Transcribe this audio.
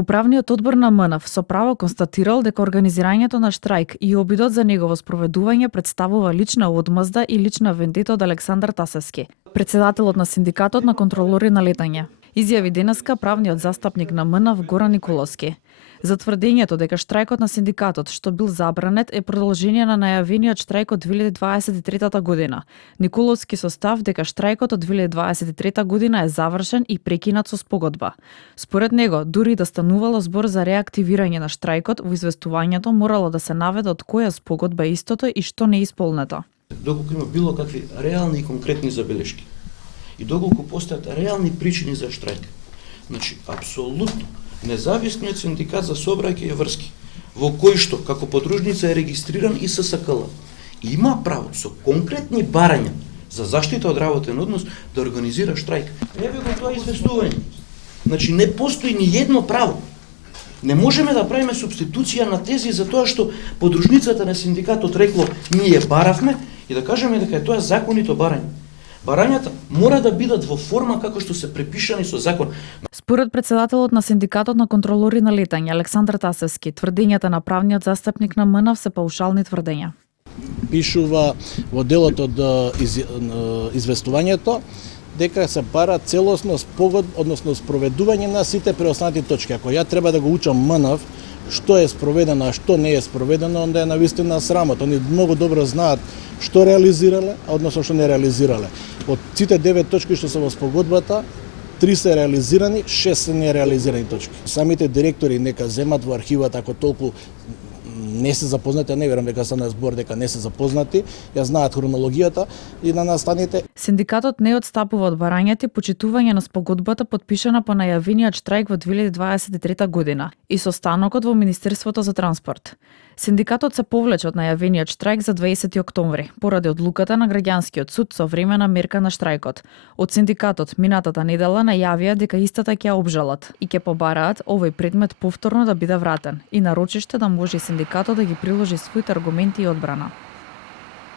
Управниот одбор на МНАВ со право констатирал дека организирањето на штрајк и обидот за негово спроведување представува лична одмазда и лична вендета од Александар Тасевски, председателот на синдикатот на контролори на летање. Изјави денеска правниот застапник на МНАВ Горан Николовски. За тврдењето дека штрајкот на синдикатот што бил забранет е продолжение на најавениот штрајк од 2023 година. Николовски со став дека штрајкот од 2023 година е завршен и прекинат со спогодба. Според него, дури да станувало збор за реактивирање на штрајкот, во известувањето морало да се наведе од која спогодба е истото и што не е исполнето. Доколку има било какви реални и конкретни забелешки и доколку постојат реални причини за штрајк, значи апсолутно независниот синдикат за сообраќај и врски, во кој што како подружница е регистриран и ССКЛ, има право со конкретни барања за заштита од работен однос да организира штрајк. Еве го тоа известување. Значи не постои ни едно право. Не можеме да правиме субституција на тези за тоа што подружницата на синдикатот рекло ние баравме и да кажеме дека е тоа законито барање. Барањата мора да бидат во форма како што се препишани со закон. Според председателот на синдикатот на контролори на летање Александар Тасевски, тврдењата на правниот застапник на МНАВ се паушални тврдења. Пишува во делот од известувањето дека се бара целосно спогодба, односно спроведување на сите преостанати точки. Ако ја треба да го учам МНАВ, што е спроведено, а што не е спроведено, онда е навистина срамот. Они многу добро знаат што реализирале, а односно што не реализирале. Од сите 9 точки што се во спогодбата, 3 се реализирани, 6 се нереализирани точки. Самите директори нека земат во архивата ако толку не се запознати, не верам дека стана збор дека не се запознати, ја знаат хронологијата и на настаните. Синдикатот не отстапува од барањата и почитување на спогодбата подпишана по најавениот штрајк во 2023 година и со станокот во Министерството за транспорт. Синдикатот се повлече од најавениот штрајк за 20 октомври, поради одлуката на граѓанскиот суд со времена мерка на штрајкот. Од синдикатот минатата недела најавија дека истата ќе ја обжалат и ќе побараат овој предмет повторно да биде вратен и нарочиште да може синдикатот да ги приложи своите аргументи и одбрана.